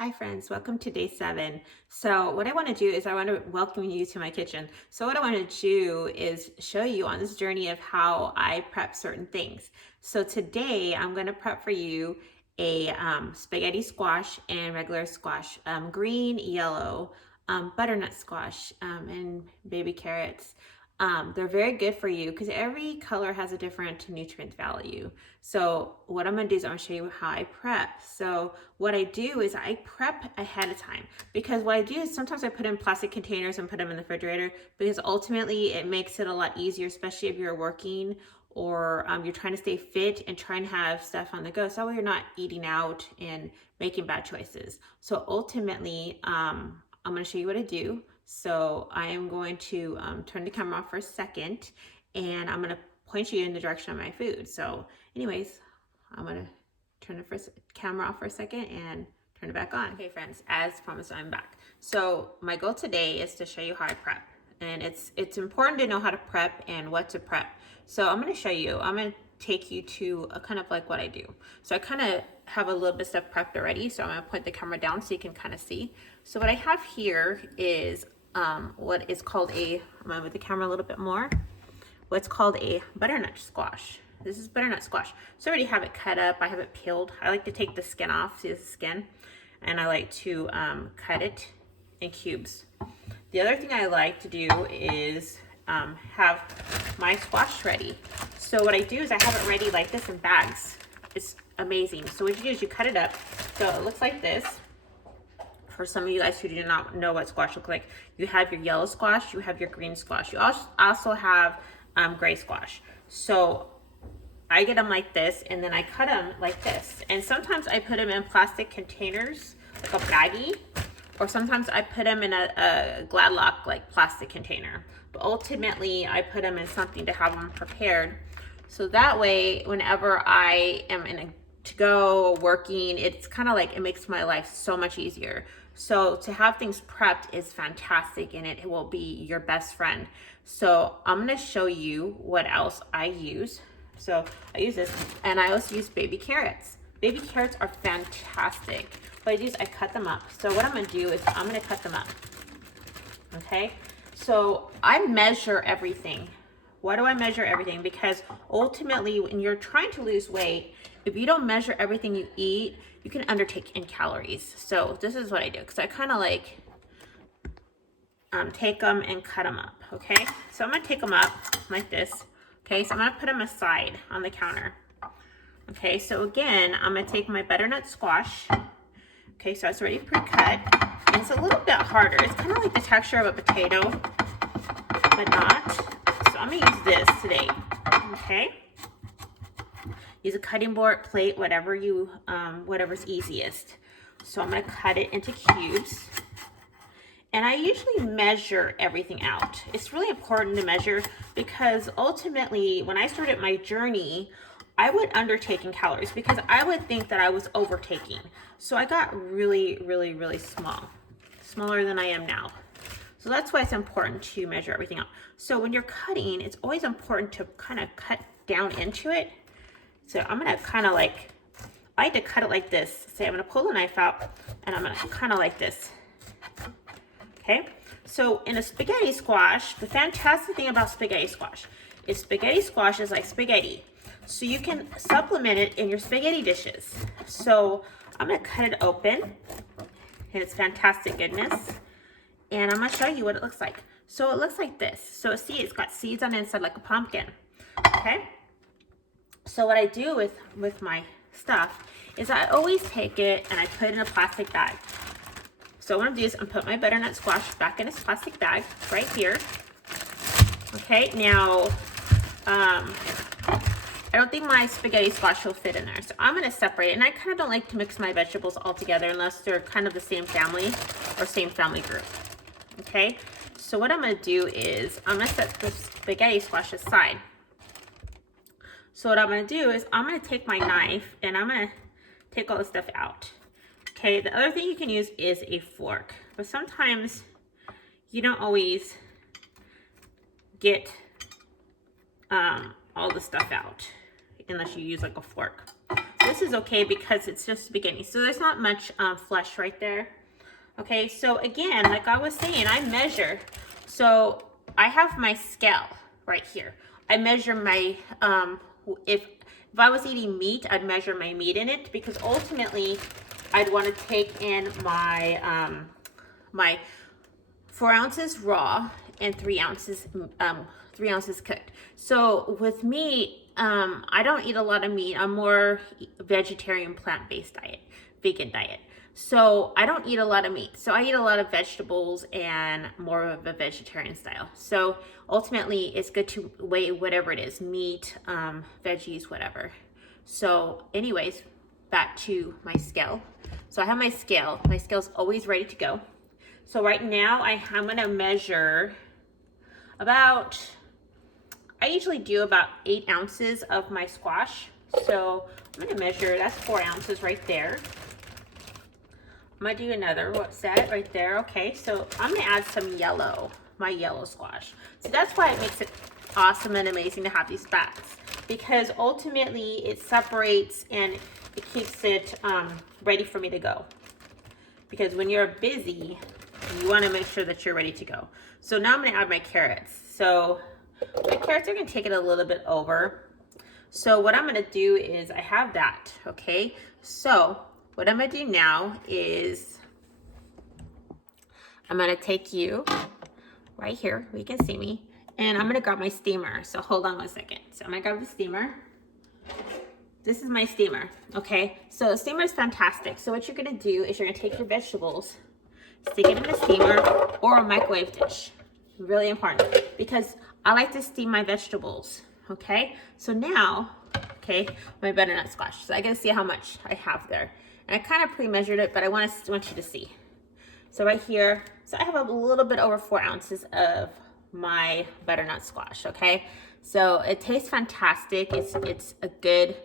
Hi friends, welcome to day 7. So what I want to do is I want to welcome you to my kitchen. So what I want to do is show you on this journey of how I prep certain things. So today I'm going to prep for you a spaghetti squash and regular squash, green, yellow, butternut squash, and baby carrots. They're very good for you because every color has a different nutrient value. So what I'm gonna do is I'm gonna show you how I prep. So what I do is I prep ahead of time, because what I do is sometimes I put in plastic containers and put them in the refrigerator, because ultimately it makes it a lot easier, especially if you're working or you're trying to stay fit and trying to have stuff on the go. So that way you're not eating out and making bad choices. So ultimately, I'm gonna show you what I do. So I am going to turn the camera off for a second, and I'm gonna point you in the direction of my food. So anyways, I'm gonna turn the camera off for a second and turn it back on. Okay friends, as promised, I'm back. So my goal today is to show you how I prep. And it's important to know how to prep and what to prep. So I'm gonna show you, I'm gonna take you to a kind of like what I do. So I kind of have a little bit of stuff prepped already. So I'm gonna point the camera down so you can kind of see. So what I have here is what is called I'm gonna move the camera a little bit more. What's called a butternut squash. This is butternut squash. So I already have it cut up. I have it peeled. I like to take the skin off. See the skin? And I like to cut it in cubes. The other thing I like to do is have my squash ready. So what I do is I have it ready like this in bags. It's amazing. So what you do is you cut it up. So it looks like this. For some of you guys who do not know what squash looks like, you have your yellow squash, you have your green squash. You also have gray squash. So I get them like this, and then I cut them like this. And sometimes I put them in plastic containers, like a baggie, or sometimes I put them in a Gladlock like plastic container. But ultimately, I put them in something to have them prepared. So that way, whenever I am in a to go working, it's kind of like it makes my life so much easier. So to have things prepped is fantastic, and it will be your best friend. So I'm gonna show you what else I use. So I use this, and I also use baby carrots. Baby carrots are fantastic. What I do is I cut them up. So what I'm gonna do is I'm gonna cut them up, okay? So I measure everything. Why do I measure everything? Because ultimately, when you're trying to lose weight, if you don't measure everything you eat, you can undertake in calories. So this is what I do, because I kind of like take them and cut them up, okay? So I'm gonna take them up like this, okay? So I'm gonna put them aside on the counter. Okay, so again, I'm gonna take my butternut squash. Okay, so it's already pre-cut. And it's a little bit harder. It's kind of like the texture of a potato, but not. So I'm gonna use this today, okay? Use a cutting board, plate, whatever whatever's easiest. So I'm gonna cut it into cubes. And I usually measure everything out. It's really important to measure, because ultimately, when I started my journey, I would undertake in calories because I would think that I was overtaking. So I got really, really, really small, smaller than I am now. So that's why it's important to measure everything out. So when you're cutting, it's always important to kind of cut down into it. So I'm gonna kind of like, I like to cut it like this. Say I'm gonna pull the knife out, and I'm gonna kind of like this. Okay, so in a spaghetti squash, the fantastic thing about spaghetti squash is like spaghetti. So you can supplement it in your spaghetti dishes. So I'm gonna cut it open, and it's fantastic goodness. And I'm gonna show you what it looks like. So it looks like this. So see, it's got seeds on the inside like a pumpkin, okay? So what I do with my stuff is I always take it and I put it in a plastic bag. So what I'm gonna do is I'm put my butternut squash back in its plastic bag right here. Okay, now I don't think my spaghetti squash will fit in there. So I'm gonna separate it, and I kind of don't like to mix my vegetables all together unless they're kind of the same family or same family group. Okay, so what I'm gonna do is I'm gonna set the spaghetti squash aside. So what I'm gonna do is I'm gonna take my knife and I'm gonna take all the stuff out. Okay, the other thing you can use is a fork, but sometimes you don't always get all the stuff out unless you use like a fork. This is okay because it's just the beginning. So there's not much flesh right there. Okay, so again, like I was saying, I measure. So I have my scale right here. I measure my, if I was eating meat, I'd measure my meat in it, because ultimately I'd want to take in my, my 4 ounces raw and 3 ounces cooked. So with meat, I don't eat a lot of meat. I'm more vegetarian, plant-based diet, vegan diet. So I don't eat a lot of meat. So I eat a lot of vegetables and more of a vegetarian style. So ultimately, it's good to weigh whatever it is, meat, veggies, whatever. So anyways, back to my scale. So I have my scale. My scale's always ready to go. So right now I'm gonna measure about, I usually do about 8 ounces of my squash. So I'm gonna measure, that's 4 ounces right there. I'm gonna do another, what's that right there? Okay, so I'm gonna add some yellow, my yellow squash. So that's why it makes it awesome and amazing to have these bags, because ultimately it separates and it keeps it ready for me to go. Because when you're busy, you wanna make sure that you're ready to go. So now I'm gonna add my carrots. So my carrots are gonna take it a little bit over. So what I'm gonna do is, I have that, okay? So what I'm gonna do now is, I'm gonna take you right here, where you can see me, and I'm gonna grab my steamer. So hold on one second. So I'm gonna grab the steamer. This is my steamer, okay? So the steamer is fantastic. So what you're gonna do is you're gonna take your vegetables, stick it in a steamer or a microwave dish. Really important, because I like to steam my vegetables, okay? So now, okay, my butternut squash. So I gotta see how much I have there. And I kind of pre-measured it, but I want you to see. So right here, so I have a little bit over 4 ounces of my butternut squash, okay? So it tastes fantastic. It's a good,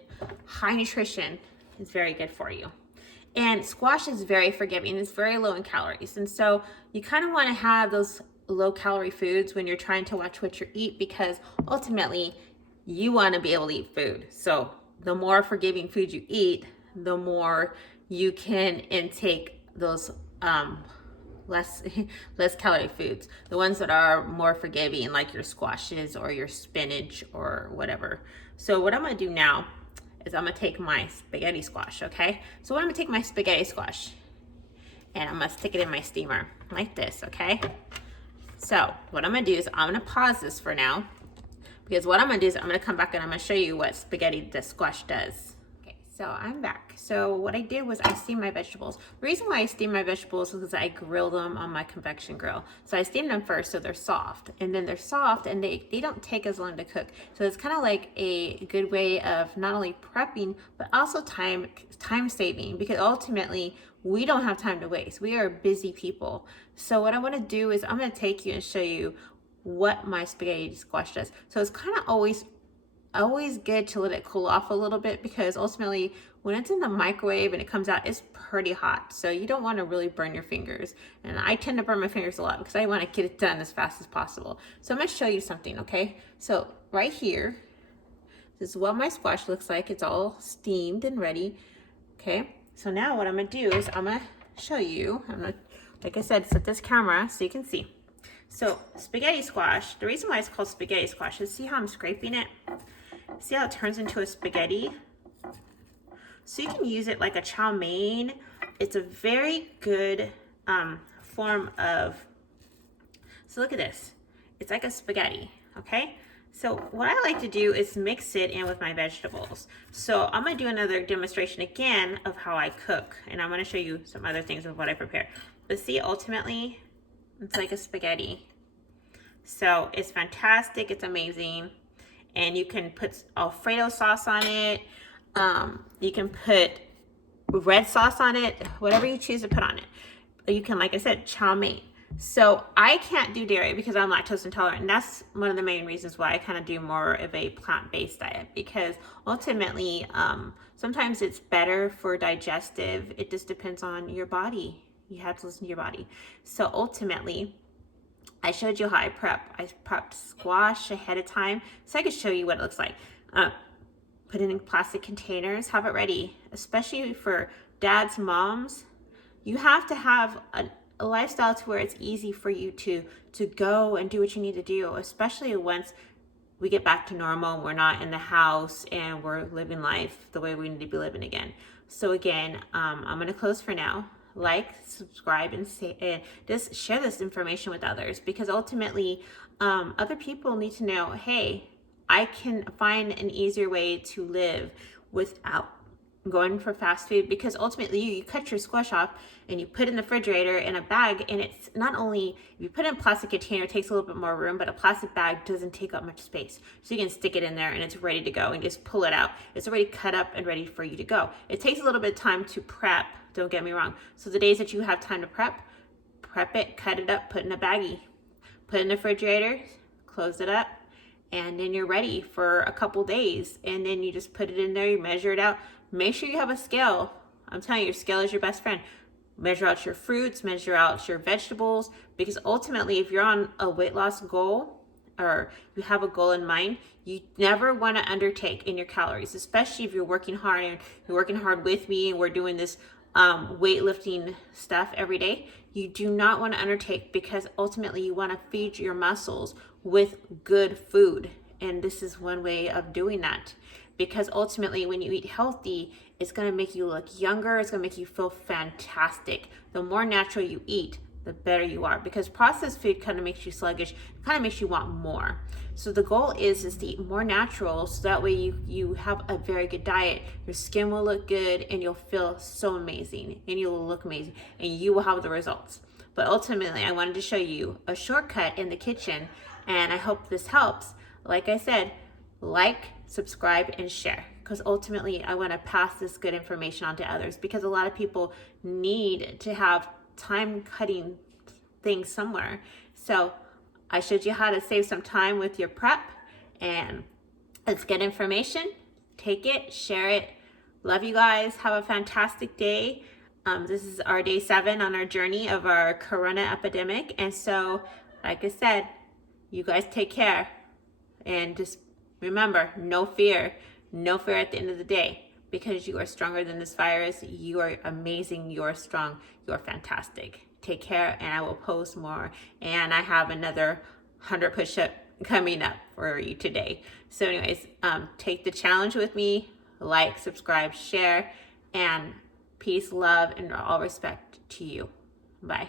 high nutrition. It's very good for you. And squash is very forgiving. It's very low in calories. And so you kind of want to have those low calorie foods when you're trying to watch what you eat, because ultimately you want to be able to eat food. So the more forgiving food you eat, the more you can intake those less calorie foods, the ones that are more forgiving, like your squashes or your spinach or whatever. So what I'm gonna do now is I'm gonna take my spaghetti squash, okay? So I'm gonna take my spaghetti squash and I'm gonna stick it in my steamer like this, okay? So what I'm gonna do is I'm gonna pause this for now, because what I'm gonna do is I'm gonna come back and I'm gonna show you what spaghetti the squash does. Okay, so I'm back. So what I did was I steamed my vegetables. The reason why I steam my vegetables is because I grill them on my convection grill. So I steam them first so they're soft, and then they're soft and they don't take as long to cook. So it's kind of like a good way of not only prepping, but also time saving, because ultimately we don't have time to waste. We are busy people. So what I want to do is I'm going to take you and show you what my spaghetti squash does. So it's kind of always good to let it cool off a little bit, because ultimately when it's in the microwave and it comes out, it's pretty hot. So you don't want to really burn your fingers. And I tend to burn my fingers a lot because I want to get it done as fast as possible. So I'm going to show you something, okay? So right here, this is what my squash looks like. It's all steamed and ready, okay? So now what I'm going to do is I'm going to show you. I'm going to, like I said, set this camera so you can see. So spaghetti squash, the reason why it's called spaghetti squash is, see how I'm scraping it? See how it turns into a spaghetti? So you can use it like a chow mein. It's a very good form of, so look at this. It's like a spaghetti, okay? So what I like to do is mix it in with my vegetables. So I'm gonna do another demonstration again of how I cook, and I'm gonna show you some other things of what I prepare. But see, ultimately, it's like a spaghetti. So it's fantastic, it's amazing. And you can put Alfredo sauce on it. You can put red sauce on it, whatever you choose to put on it. You can, like I said, chow mein. So I can't do dairy because I'm lactose intolerant. And that's one of the main reasons why I kind of do more of a plant-based diet, because ultimately, sometimes it's better for digestive. It just depends on your body. You have to listen to your body. So ultimately, I showed you how I prep. I prepped squash ahead of time so I could show you what it looks like. Put it in plastic containers, have it ready, especially for dads, moms. You have to have a lifestyle to where it's easy for you to go and do what you need to do, especially once we get back to normal, we're not in the house and we're living life the way we need to be living again. So again, I'm going to close for now. Like, subscribe, and just share this information with others, because ultimately other people need to know, hey, I can find an easier way to live without going for fast food. Because ultimately you cut your squash off and you put it in the refrigerator in a bag, and it's not only, if you put it in a plastic container, it takes a little bit more room, but a plastic bag doesn't take up much space. So you can stick it in there and it's ready to go, and just pull it out. It's already cut up and ready for you to go. It takes a little bit of time to prep, don't get me wrong. So the days that you have time to prep it, cut it up, put it in a baggie, put it in the refrigerator, close it up, and then you're ready for a couple days. And then you just put it in there, you measure it out. Make sure you have a scale. I'm telling you, your scale is your best friend. Measure out your fruits, measure out your vegetables, because ultimately if you're on a weight loss goal, or you have a goal in mind, you never want to undertake in your calories, especially if you're working hard, and you're working hard with me and we're doing this weightlifting stuff every day. You do not want to undertake, because ultimately you want to feed your muscles with good food. And this is one way of doing that, because ultimately when you eat healthy, it's going to make you look younger. It's going to make you feel fantastic. The more natural you eat, the better you are, because processed food kind of makes you sluggish, kind of makes you want more. So the goal is to eat more natural, so that way you have a very good diet. Your skin will look good and you'll feel so amazing, and you will look amazing, and you will have the results. But ultimately I wanted to show you a shortcut in the kitchen, and I hope this helps. Like I said, like, subscribe, and share, because ultimately I want to pass this good information on to others, because a lot of people need to have time cutting things somewhere. So I showed you how to save some time with your prep, and it's good information. Take it, share it. Love you guys. Have a fantastic day. This is our day 7 on our journey of our corona epidemic. And so, like I said, you guys take care, and just remember, no fear at the end of the day, because you are stronger than this virus. You are amazing. You are strong. You are fantastic. Take care, and I will post more. And I have another 100 push-up coming up for you today. So anyways, take the challenge with me. Like, subscribe, share, and peace, love, and all respect to you. Bye.